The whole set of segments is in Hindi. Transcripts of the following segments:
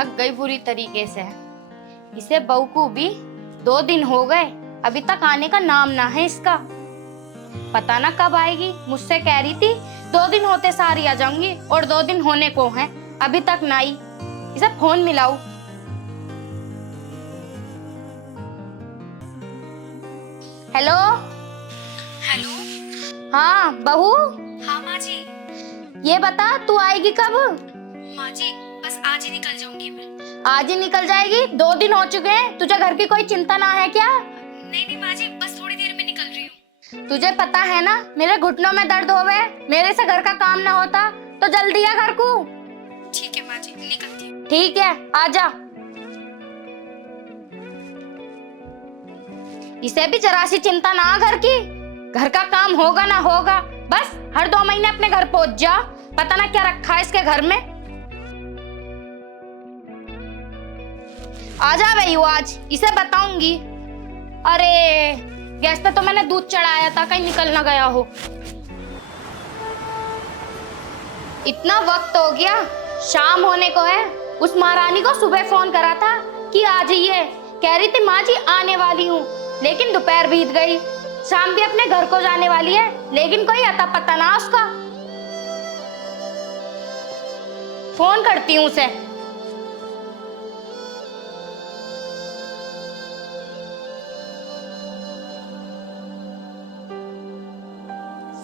थक गई बुरी तरीके से। इसे बहू को भी 2 दिन हो गए, अभी तक आने का नाम ना है इसका। पता ना कब आएगी। मुझसे कह रही थी 2 दिन होते सारी आ जाऊंगी, और 2 दिन होने को हैं, अभी तक ना आई। इसे फोन मिलाऊं। हेलो। हेलो। हाँ बहू। हाँ माँ जी। ये बता तू आएगी कब? माँ जी बस आज ही निकल जाऊंगी मैं। आज ही निकल जाएगी? 2 दिन हो चुके हैं, तुझे घर की कोई चिंता ना है क्या? नहीं माँ जी, बस थोड़ी देर में निकल रही हूँ। तुझे पता है ना मेरे घुटनों में दर्द होवे, मेरे से घर का काम ना होता, तो जल्दी आ घर को। ठीक है माँ जी, निकलती हूँ। ठीक है, आजा। इसे भी जरा सी चिंता ना घर की। घर का काम होगा ना होगा, बस हर 2 महीने अपने घर पहुंच जा। पता ना क्या रखा है इसके घर में। आजा भाई आज, इसे बताऊंगी। अरे गैस पे तो मैंने दूध चढ़ाया था, कहीं निकल ना गया हो। इतना वक्त हो गया, शाम होने को है। उस महारानी को सुबह फोन करा था कि आ जाइए, कह रही थी माँ जी आने वाली हूँ, लेकिन दोपहर बीत गई। शाम भी अपने घर को जाने वाली है, लेकिन कोई अता पता ना उसका। फोन करती हूँ उसे।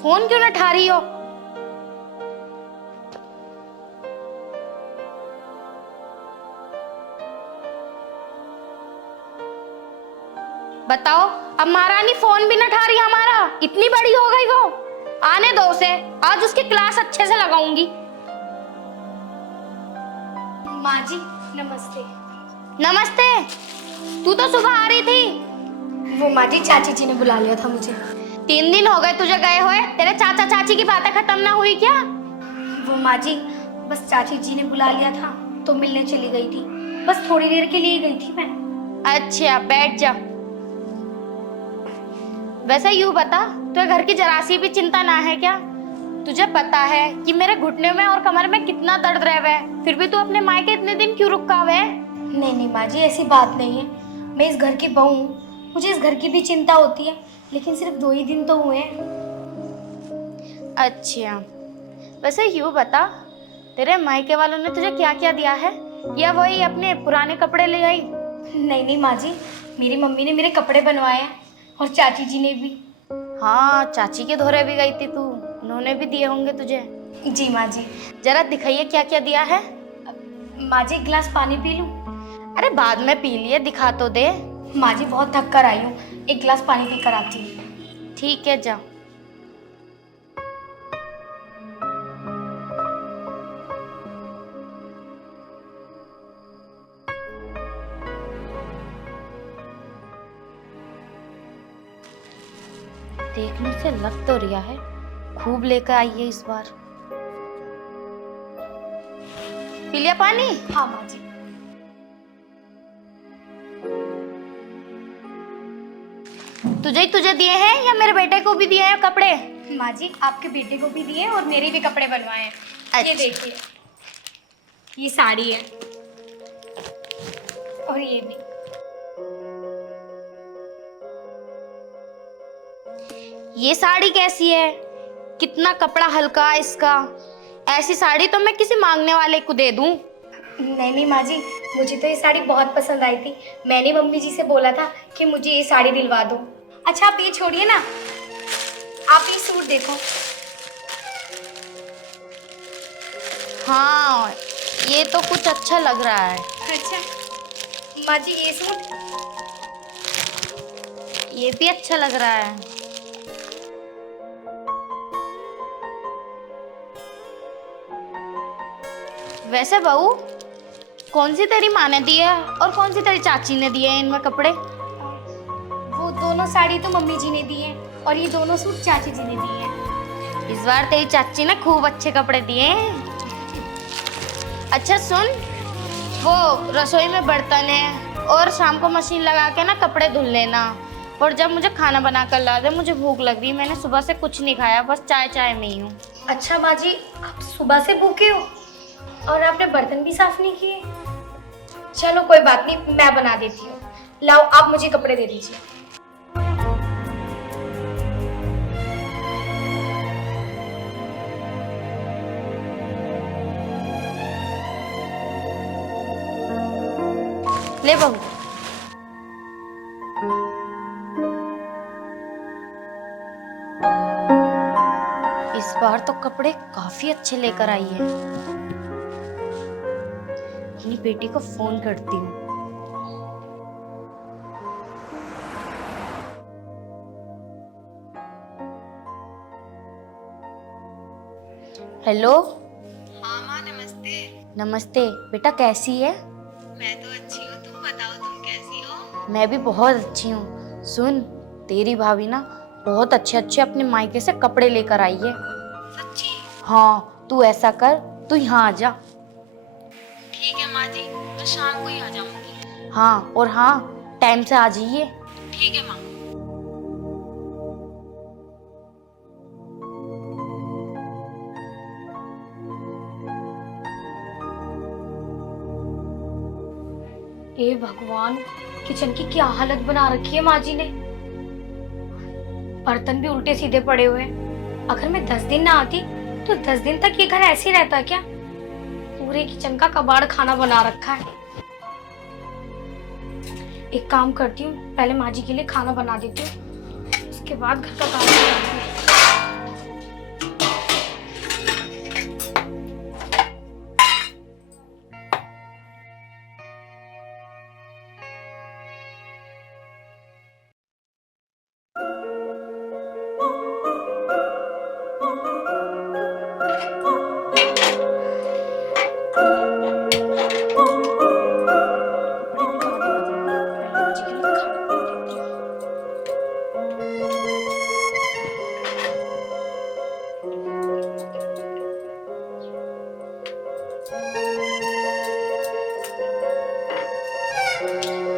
फोन क्यों ना उठा रही हो? बताओ, अब महारानी फोन भी न उठा रही हमारा। इतनी बड़ी हो गई वो। आने दो उसे, आज उसकी क्लास अच्छे से लगाऊंगी। माँ जी नमस्ते। नमस्ते। तू तो सुबह आ रही थी। वो माँ जी चाची जी ने बुला लिया था मुझे। 3 दिन हो गए तुझे गए हुए, तेरे चाचा चाची की बातें खत्म ना हुई क्या? वो माँ जी बस चाची जी ने बुला लिया था तो मिलने चली गई थी, बस थोड़ी देर के लिए गई थी मैं। अच्छा बैठ जा। वैसे यूं बता, तुझे घर की जरा सी भी चिंता ना है क्या? तुझे पता है कि मेरे घुटने में और कमर में कितना दर्द रह है, फिर भी तू अपने मायके इतने दिन क्यों रुका हुआ है? नहीं माँ जी, ऐसी बात नहीं है। मैं इस घर की बहू हूँ, मुझे इस घर की भी चिंता होती है, लेकिन सिर्फ 2 ही दिन तो हुए हैं। अच्छा, वैसे यूं बता, तेरे मायके वालों ने तुझे क्या क्या दिया है, या वही अपने पुराने कपड़े ले आई? नहीं माँ जी, मेरी मम्मी ने मेरे कपड़े बनवाए हैं और चाची जी ने भी। हाँ, चाची के धोरे भी गई थी तू, उन्होंने भी दिए होंगे तुझे। जी माँ जी। जरा दिखाइए क्या क्या दिया है। माँ जी 1 गिलास पानी पी लूँ? अरे बाद में पी लिए, दिखा तो दे। माँ जी बहुत थक कर आई हूँ, 1 गिलास पानी पी कर आती हूँ। ठीक है जा। देखने से लग तो रिया है खूब लेकर आई है इस बार। पी लिया पानी? हाँ माँ जी। तुझे दिए हैं या मेरे बेटे को भी दिए हैं कपड़े? माँ जी आपके बेटे को भी दिए और मेरे भी कपड़े बनवाए हैं। अच्छा। ये देखिए, ये साड़ी है और ये भी। ये साड़ी कैसी है? कितना कपड़ा हल्का है इसका। ऐसी साड़ी तो मैं किसी मांगने वाले को दे दूं। नहीं माँ जी, मुझे तो ये साड़ी बहुत पसंद आई थी। मैंने मम्मी जी से बोला था कि मुझे ये साड़ी दिलवा दो। अच्छा आप ये छोड़िए ना, आप ये सूट देखो। हाँ, ये तो कुछ अच्छा लग रहा है। अच्छा माँ जी ये सूट? ये भी अच्छा लग रहा है। वैसे बहू, कौन सी तेरी माँ ने दी है और कौन सी तेरी चाची ने दिए हैं इनमें कपड़े? वो दोनों साड़ी तो मम्मी जी ने दी है और ये दोनों सूट चाची जी ने दिए हैं। इस बार तेरी चाची ने खूब अच्छे कपड़े दिए हैं। अच्छा सुन, वो रसोई में बर्तन है और शाम को मशीन लगा के ना कपड़े धुल लेना, और जब मुझे खाना बना कर ला दे, मुझे भूख लग रही है। मैंने सुबह से कुछ नहीं खाया, बस चाय में ही हूँ। अच्छा माँ जी, आप सुबह से भूखे हो और आपने बर्तन भी साफ नहीं किए? चलो कोई बात नहीं, मैं बना देती हूँ। लाओ आप मुझे कपड़े दे दीजिए। ले बहू। इस बार तो कपड़े काफी अच्छे लेकर आई है। अपनी बेटी को फोन करती हूँ। हेलो। हाँ माँ, नमस्ते। नमस्ते बेटा, कैसी है? मैं तो अच्छी हूँ, तुम बताओ तुम कैसी हो? मैं भी बहुत अच्छी हूँ। सुन, तेरी भाभी ना बहुत अच्छे अच्छे अपने मायके से कपड़े लेकर आई है। सच्ची? हाँ, तू ऐसा कर, तू यहाँ आ जा। ठीक है माँ जी, मैं शाम को ही आ जाऊंगी। हाँ, और हाँ, टाइम से आ जाइए। ठीक है माँ। हे भगवान, किचन की क्या हालत बना रखी है माँ जी ने। बर्तन भी उल्टे सीधे पड़े हुए हैं। अगर मैं 10 दिन ना आती तो 10 दिन तक ये घर ऐसे ही रहता क्या? पूरे किचन का कबाड़ खाना बना रखा है। एक काम करती हूँ, पहले माँ जी के लिए खाना बना देती हूँ, उसके बाद घर का काम करती हूँ।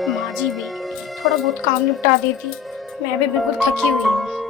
माँ जी भी थोड़ा बहुत काम निपटा देती, मैं भी बिल्कुल थकी हुई हूँ।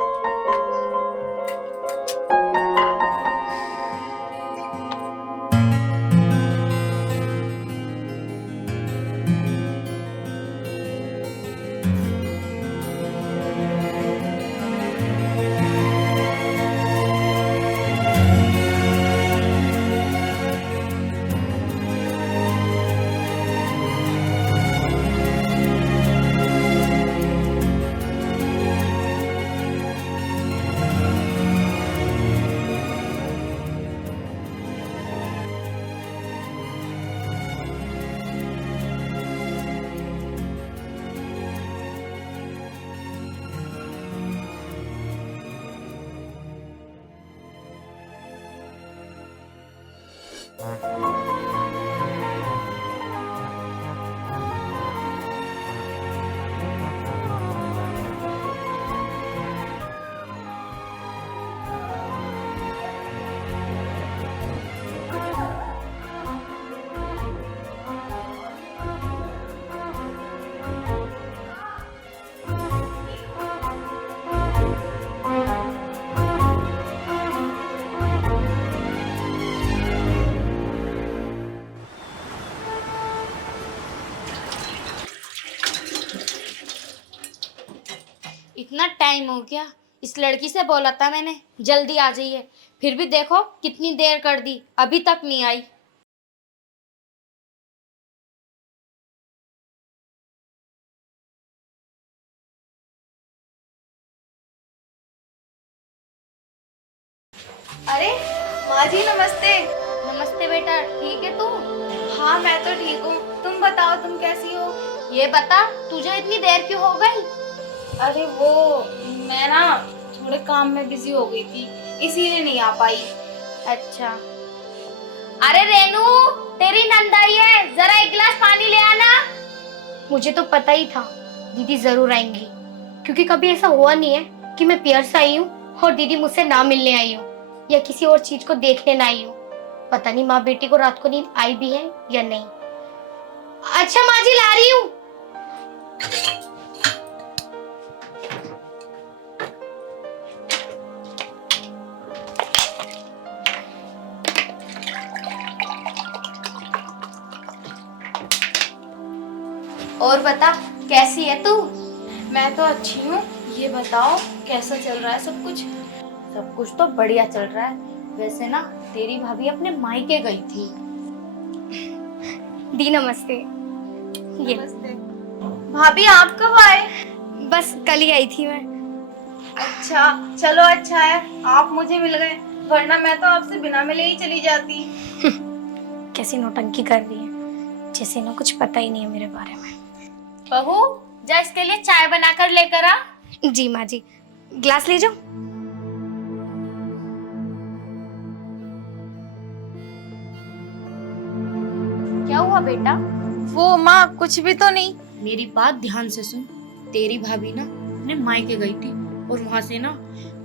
इतना टाइम हो गया, इस लड़की से बोला था मैंने जल्दी आ जाइए, फिर भी देखो कितनी देर कर दी, अभी तक नहीं आई। अरे माँ जी, नमस्ते। नमस्ते बेटा, ठीक है तू? हाँ मैं तो ठीक हूँ, तुम बताओ तुम कैसी हो? ये बता, तुझे इतनी देर क्यों हो गई? अरे वो मैं ना थोड़े काम में बिजी हो गई थी, इसीलिए नहीं आ पाई। अच्छा। अरे रेनू, तेरी नंद आई है, जरा एक गिलास पानी ले आना। मुझे तो पता ही था दीदी जरूर आएंगी, क्योंकि कभी ऐसा हुआ नहीं है कि मैं पियर से आई हूँ और दीदी मुझसे ना मिलने आई हूँ या किसी और चीज को देखने ना आई हूँ। पता नहीं माँ बेटी को रात को नींद आई भी है या नहीं। अच्छा माँ जी, ला रही हूँ। और बता, कैसी है तू? मैं तो अच्छी हूँ। ये बताओ कैसा चल रहा है सब कुछ? सब कुछ तो बढ़िया चल रहा है। वैसे ना तेरी भाभी अपने मायके गई थी। दी नमस्ते। ये नमस्ते। भाभी आप कब आए? बस कल ही आई थी मैं। अच्छा, चलो अच्छा है आप मुझे मिल गए, वरना मैं तो आपसे बिना मिले ही चली जाती। कैसी नौटंकी कर रही है, जैसे ना कुछ पता ही नहीं है मेरे बारे में। बहू, जा इसके लिए चाय बनाकर लेकर आ। जी माँ जी, ग्लास ले जाओ। क्या हुआ बेटा? वो माँ कुछ भी तो नहीं। मेरी बात ध्यान से सुन। तेरी भाभी ना अपने मायके गई थी और वहां से ना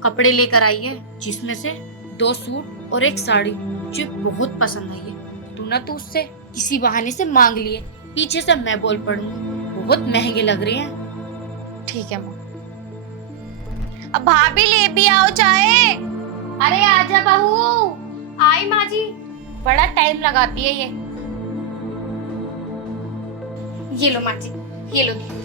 कपड़े लेकर आई है, जिसमें से 2 सूट और 1 साड़ी मुझे बहुत पसंद आई है। तू ना तो उससे किसी बहाने से मांग लिए, पीछे से मैं बोल पड़ूंगी बहुत महंगे लग रहे हैं। ठीक है माँ। अब भाभी ले भी आओ चाय। अरे आजा बहू। आई माँ जी। बड़ा टाइम लगाती है ये लो माँ जी, ये लो दी।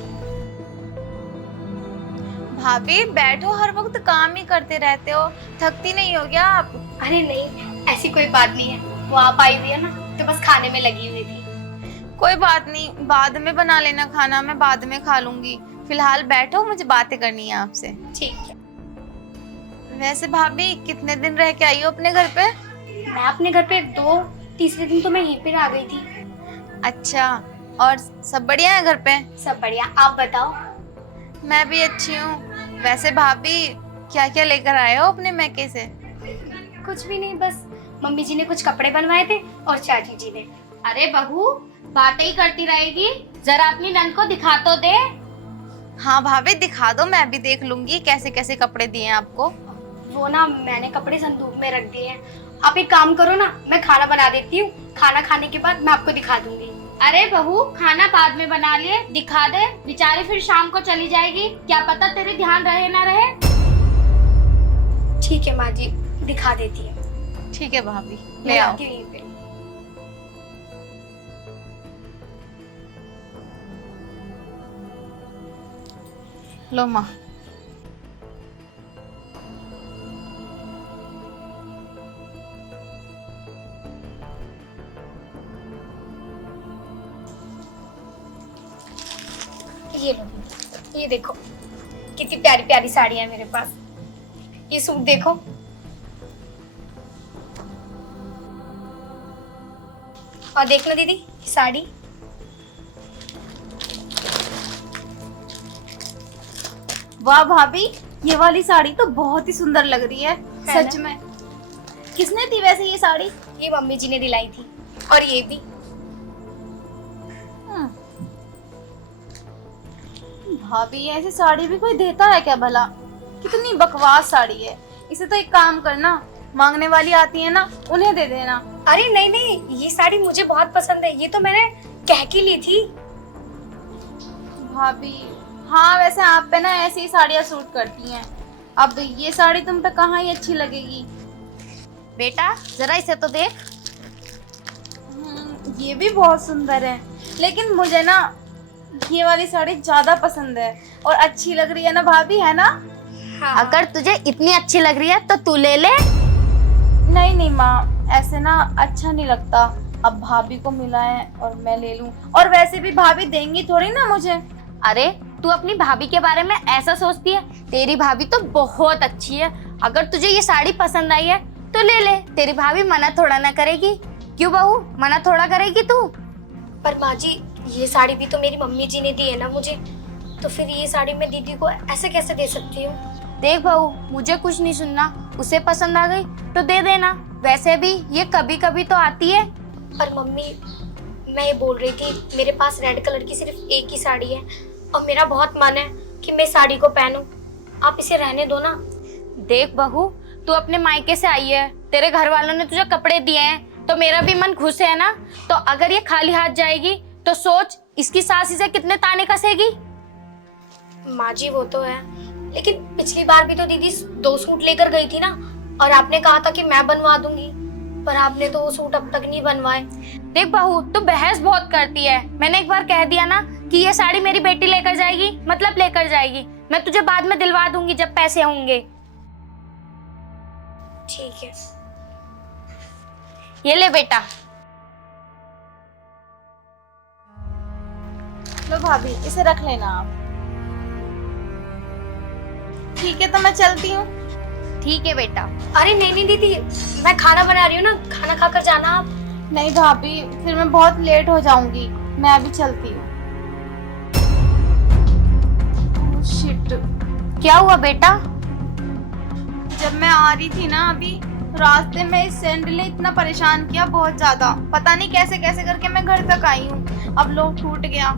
भाभी बैठो, हर वक्त काम ही करते रहते हो, थकती नहीं हो क्या आप? अरे नहीं, ऐसी कोई बात नहीं है। वो आप आई हुई है ना, तो बस खाने में लगी हुई थी। कोई बात नहीं, बाद में बना लेना खाना, मैं बाद में खा लूंगी। फिलहाल बैठो, मुझे बातें करनी है आपसे। ठीक है। वैसे भाभी कितने दिन रह के आई हो अपने घर पे? मैं अपने घर पे 2 तीसरे दिन तो मैं यहीं पे आ गई थी। अच्छा, और सब बढ़िया है घर पे? सब बढ़िया, आप बताओ। मैं भी अच्छी हूँ। वैसे भाभी क्या क्या लेकर आए हो अपने मैके से? कुछ भी नहीं, बस मम्मी जी ने कुछ कपड़े बनवाए थे और चाची जी ने। अरे बहू, बातें ही करती रहेगी, जरा अपनी नंद को दिखा तो दे। हाँ भाभी दिखा दो, मैं भी देख लूंगी कैसे कैसे कपड़े दिए हैं आपको। वो ना मैंने कपड़े संदूक में रख दिए हैं। आप एक काम करो ना, मैं खाना बना देती हूँ, खाना खाने के बाद मैं आपको दिखा दूंगी। अरे बहू, खाना बाद में बना लिए, दिखा दे। बेचारी फिर शाम को चली जाएगी, क्या पता तेरे ध्यान रहे ना रहे। ठीक है माँ जी, दिखा देती है। ठीक है भाभी, ले मैं आओ। आती हूँ यहीं पे। लो माँ। ये लो, ये देखो कितनी प्यारी प्यारी साड़ियां हैं मेरे पास। ये सूट देखो, और देखना दीदी ये साड़ी। वाह भाभी, ये वाली साड़ी तो बहुत ही सुंदर लग रही है है सच ना? में। किसने दी वैसे ये साड़ी? ये मम्मी जी ने दिलाई थी, और ये भी। भाभी ऐसी साड़ी भी कोई देता है क्या भला? कितनी बकवास साड़ी है। इसे तो एक काम करना, मांगने वाली आती है ना, उन्हें दे देना। अरे नहीं नहीं, ये साड़ी मुझे बहुत पसंद है, ये तो मैंने कह के ली थी। भाभी हाँ, वैसे आप पे ना ऐसी ही साड़ियाँ सूट करती हैं। अब ये साड़ी तुम पे कहाँ ही अच्छी लगेगी। बेटा जरा इसे तो देख। ये भी बहुत सुंदर है, लेकिन मुझे ना ये वाली साड़ी ज्यादा पसंद है और अच्छी लग रही है ना भाभी, है ना? हाँ। अगर तुझे इतनी अच्छी लग रही है तो तू ले ले। नहीं नहीं माँ, ऐसे ना अच्छा नहीं लगता। अब भाभी को मिला है और मैं ले लूं, और वैसे भी भाभी देंगी थोड़ी ना मुझे। अरे तू अपनी भाभी के बारे में ऐसा सोचती है? तेरी भाभी तो बहुत अच्छी है। अगर तुझे ये साड़ी पसंद आई है तो ले ले, तेरी भाभी मना थोड़ा ना करेगी। क्यों बहू, मना थोड़ा करेगी तू? पर माँ जी, ये साड़ी भी तो मेरी मम्मी जी ने दी है ना मुझे, तो फिर ये साड़ी मैं दीदी को ऐसे कैसे दे सकती हूँ? देख बहू, मुझे कुछ नहीं सुनना, उसे पसंद आ गई तो दे देना। वैसे भी ये कभी कभी तो आती है। पर मम्मी, मैं ये बोल रही थी, मेरे पास रेड कलर की सिर्फ एक ही साड़ी है और मेरा बहुत मन है कि मैं साड़ी को पहनूं। आप इसे रहने दो ना। देख बहू, तू अपने मायके से आई है, तेरे घर वालों ने तुझे कपड़े दिए हैं, तो मेरा भी मन खुश है ना। तो अगर ये खाली हाथ जाएगी तो सोच इसकी सास इसे कितने ताने कसेगी। माँ जी वो तो है, लेकिन पिछली बार भी तो दीदी 2 सूट लेकर गई थी ना, और आपने कहा था कि मैं बनवा दूंगी, पर आपने तो वो सूट अब तक नहीं बनवाए। देख बहू, तू बहस बहुत करती है। मैंने एक बार कह दिया ना कि ये साड़ी मेरी बेटी लेकर जाएगी, मतलब लेकर जाएगी। मैं तुझे बाद में दिलवा दूंगी जब पैसे होंगे। ठीक है। ये ले बेटा। लो भाभी, इसे रख लेना आप। ठीक है, तो मैं चलती हूँ। ठीक है बेटा। अरे नहीं नहीं दीदी, मैं खाना बना रही हूँ ना, खाना खाकर जाना आप। नहीं भाभी, फिर मैं बहुत लेट हो जाऊंगी। मैं अभी चलती हूँ। शिट, क्या हुआ बेटा? जब मैं आ रही थी ना अभी, रास्ते में इस सैंडल ने इतना परेशान किया, बहुत ज्यादा। पता नहीं कैसे कैसे करके मैं घर तक आई हूँ। अब लो टूट गया।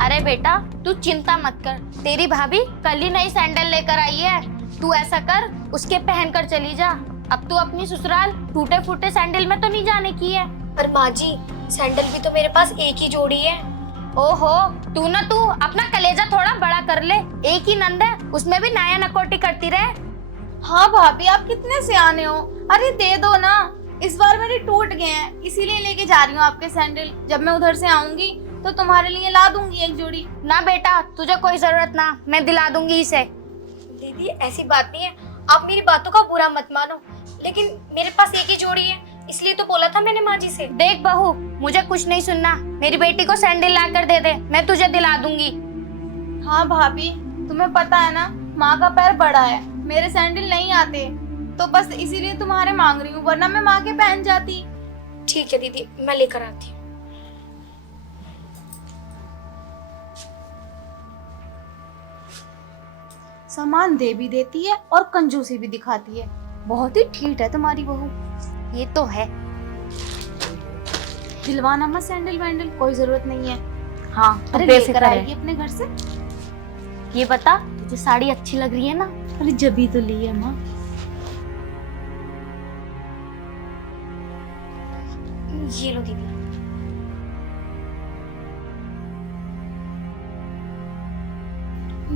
अरे बेटा तू चिंता मत कर, तेरी भाभी कल ही नई सैंडल लेकर आई है। तू ऐसा कर, उसके पहन कर चली जा। अब तू अपनी ससुराल टूटे फूटे सैंडल में तो नहीं जाने की है। पर माँ जी, सैंडल भी तो मेरे पास एक ही जोड़ी है। ओहो, तू अपना कलेजा थोड़ा बड़ा कर ले। एक ही नंद है, उसमें भी नाया नकोटी करती रहे। हाँ भाभी, आप कितने सियाने हो। अरे दे दो ना, इस बार मेरे टूट गए हैं, इसीलिए लेके जा रही हूँ आपके सैंडल। जब मैं उधर से आऊंगी तो तुम्हारे लिए ला दूंगी एक जोड़ी। ना बेटा, तुझे कोई जरूरत ना, मैं दिला दूंगी इसे। दीदी ऐसी बात नहीं है, आप मेरी बातों का बुरा मत मानो, लेकिन मेरे पास एक ही जोड़ी है, इसलिए तो बोला था मैंने माँ जी से। देख बहू, मुझे कुछ नहीं सुनना। मेरी बेटी को सैंडल ला कर दे दे, मैं तुझे दिला दूंगी। हाँ भाभी, तुम्हें पता है ना, माँ का पैर बड़ा है, मेरे सैंडल नहीं आते, तो बस इसीलिए तुम्हारे मांग रही हूँ, वरना मैं माँ के पहन जाती। ठीक है दीदी, मैं लेकर आती हूँ। सामान दे भी देती है और कंजूसी भी दिखाती है। बहुत ही ठीक है तुम्हारी बहू। ये तो है। दिलवाना मत सैंडल वैंडल, कोई जरूरत नहीं है। हाँ, अरे तो लेकर बेफिक्र आएगी है। अपने घर से। ये बता, तुझे साड़ी अच्छी लग रही है ना? अरे जबी तो ली है माँ। ये लो दीदी।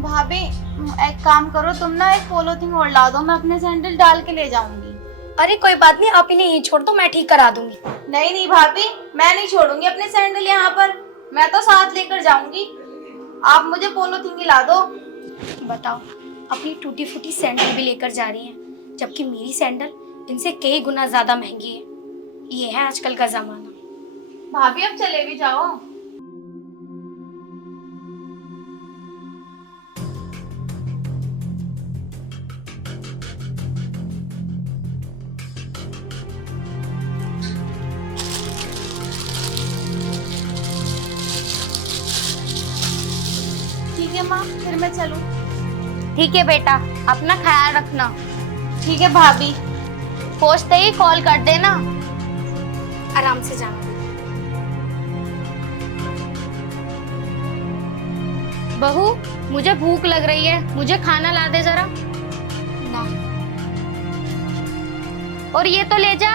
भाभी एक काम करो, तुम ना एक पॉलीथिन और ला दो, मैं अपने सैंडल डाल के ले जाऊंगी। अरे कोई बात नहीं, आप इन्हें यहीं छोड़ दो, मैं ठीक करा दूंगी। नहीं नहीं भाभी, मैं नहीं छोड़ूंगी अपने सैंडल यहाँ पर, मैं तो साथ लेकर जाऊंगी। आप मुझे पॉलीथिन की ला दो। बताओ, अपनी टूटी फूटी सैंडल भी लेकर जा रही हैं, जबकि मेरी सैंडल इनसे कई गुना ज्यादा महंगी है। ये है आजकल का जमाना। भाभी अब चले भी जाओ। ठीक है माँ, फिर मैं चलूं। ठीक है बेटा, अपना ख्याल रखना। ठीक है भाभी। पहुंचते ही कॉल कर देना। आराम से जाना। बहू, मुझे भूख लग रही है, मुझे खाना ला दे जरा। ना, और ये तो ले जा।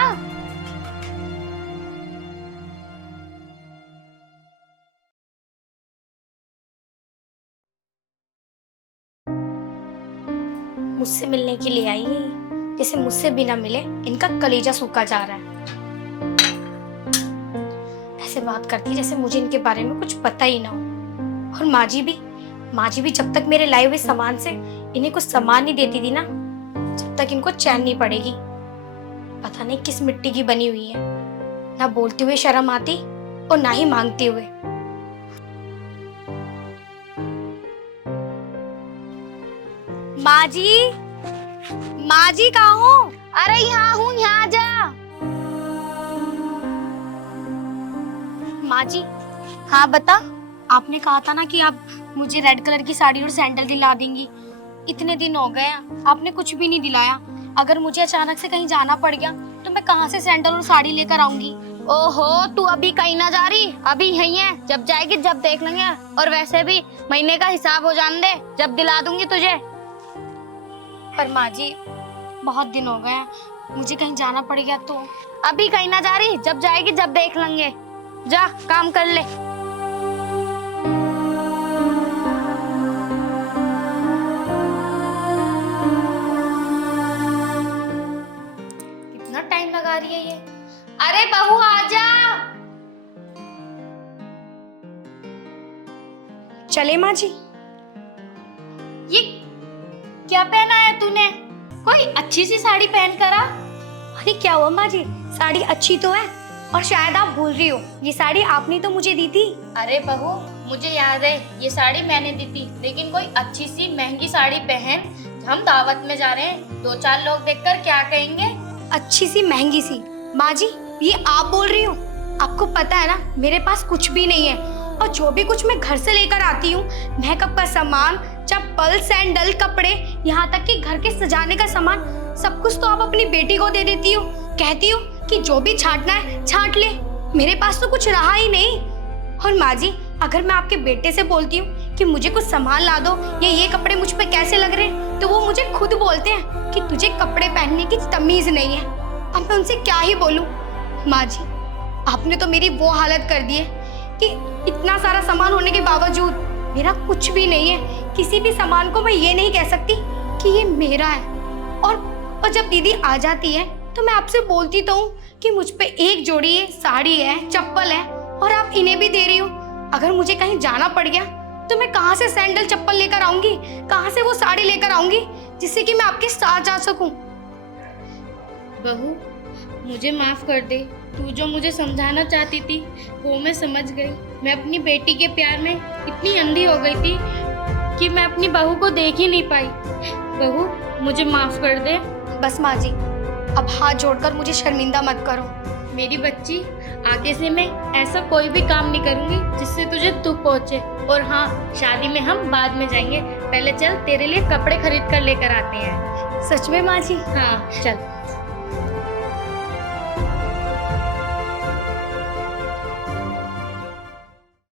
मुझसे मिलने के लिए आई है, जैसे मुझसे बिना मिले इनका कलेजा सूखा जा रहा है। ऐसे बात करती है जैसे मुझे इनके बारे में कुछ पता ही ना हो। और माँ जी भी जब तक मेरे लाए हुए सामान से इन्हें कुछ सामान नहीं देती थी ना, जब तक इनको चैन नहीं पड़ेगी। पता नहीं किस मिट्टी की बनी हुई है, ना बोलते हुए शर्म आती और ना ही मांगते हुए। माँ जी कहाँ हो? अरे यहाँ हूँ, यहाँ जा। माँ जी, हाँ बता। आपने कहा था ना कि आप मुझे रेड कलर की साड़ी और सैंडल दिला देंगी। इतने दिन हो गए हैं, आपने कुछ भी नहीं दिलाया। अगर मुझे अचानक से कहीं जाना पड़ गया तो मैं कहाँ से सैंडल और साड़ी लेकर आऊंगी? ओहो, तू अभी कहीं ना जा रही, अभी यहीं है। जब जाएगी जब देख लेंगे। और वैसे भी महीने का हिसाब हो जाने दे, जब दिला दूंगी तुझे। पर माँ जी, बहुत दिन हो गए हैं, मुझे कहीं जाना पड़ गया तो? अभी कहीं ना जा रही, जब जाएगी जब देख लेंगे। जा काम कर ले। कितना टाइम लगा रही है ये। अरे बहू आजा। चले माँ जी? ये क्या पहना है तूने? कोई अच्छी सी साड़ी पहन कर आ। अरे क्या हुआ माँ जी, साड़ी अच्छी तो है, और शायद आप भूल रही हो ये साड़ी आपने तो मुझे दी थी। अरे बहू, मुझे याद है ये साड़ी मैंने दी थी, लेकिन कोई अच्छी सी महंगी साड़ी पहन। हम दावत में जा रहे हैं, 2-4 लोग देखकर क्या कहेंगे? अच्छी सी महंगी सी? माँ जी ये आप बोल रही हो? आपको पता है ना मेरे पास कुछ भी नहीं है, और जो भी कुछ मैं घर से लेकर आती हूँ, मेकअप का सामान, चप्पल, सैंडल, कपड़े, यहाँ तक कि घर के सजाने का सामान, सब कुछ तो आप अपनी बेटी को दे देती हो। कहती हो कि जो भी छांटना है छांट ले। मेरे पास तो कुछ रहा ही नहीं। और माँ जी अगर मैं आपके बेटे से बोलती हूँ कि मुझे कुछ सामान ला दो, ये कपड़े मुझ पे कैसे लग रहे हैं, तो वो मुझे खुद बोलते हैं कि तुझे कपड़े पहनने की तमीज नहीं है। अब मैं उनसे क्या ही बोलूँ? माँ जी आपने तो मेरी वो हालत कर दी है कि इतना सारा सामान होने के बावजूद मेरा कुछ भी नहीं है। किसी भी सामान को मैं ये नहीं कह सकती कि ये मेरा है। और जब दीदी आ जाती है तो मैं आपसे बोलती तो हूँ कि मुझ पे एक जोड़ी है, साड़ी है, चप्पल है, और आप इन्हें भी दे रही हो। अगर मुझे कहीं जाना पड़ गया तो मैं कहाँ से सैंडल चप्पल लेकर आऊंगी, कहाँ से वो साड़ी लेकर आऊंगी जिससे कि मैं आपके साथ जा सकूं? बहू मुझे माफ कर दे, तू जो मुझे समझाना चाहती थी वो मैं समझ गई। मैं अपनी बेटी के प्यार में इतनी अंधी हो गई थी कि मैं अपनी बहू को देख ही नहीं पाई। बहू मुझे माफ कर दे। बस माँ जी अब हाथ जोड़कर मुझे शर्मिंदा मत करो। मेरी बच्ची, आगे से मैं ऐसा कोई भी काम नहीं करूंगी जिससे तुझे दुख पहुंचे। और हाँ, शादी में हम बाद में जाएंगे, पहले चल तेरे लिए कपड़े खरीद कर लेकर आते हैं। सच में माँ जी? हाँ चल।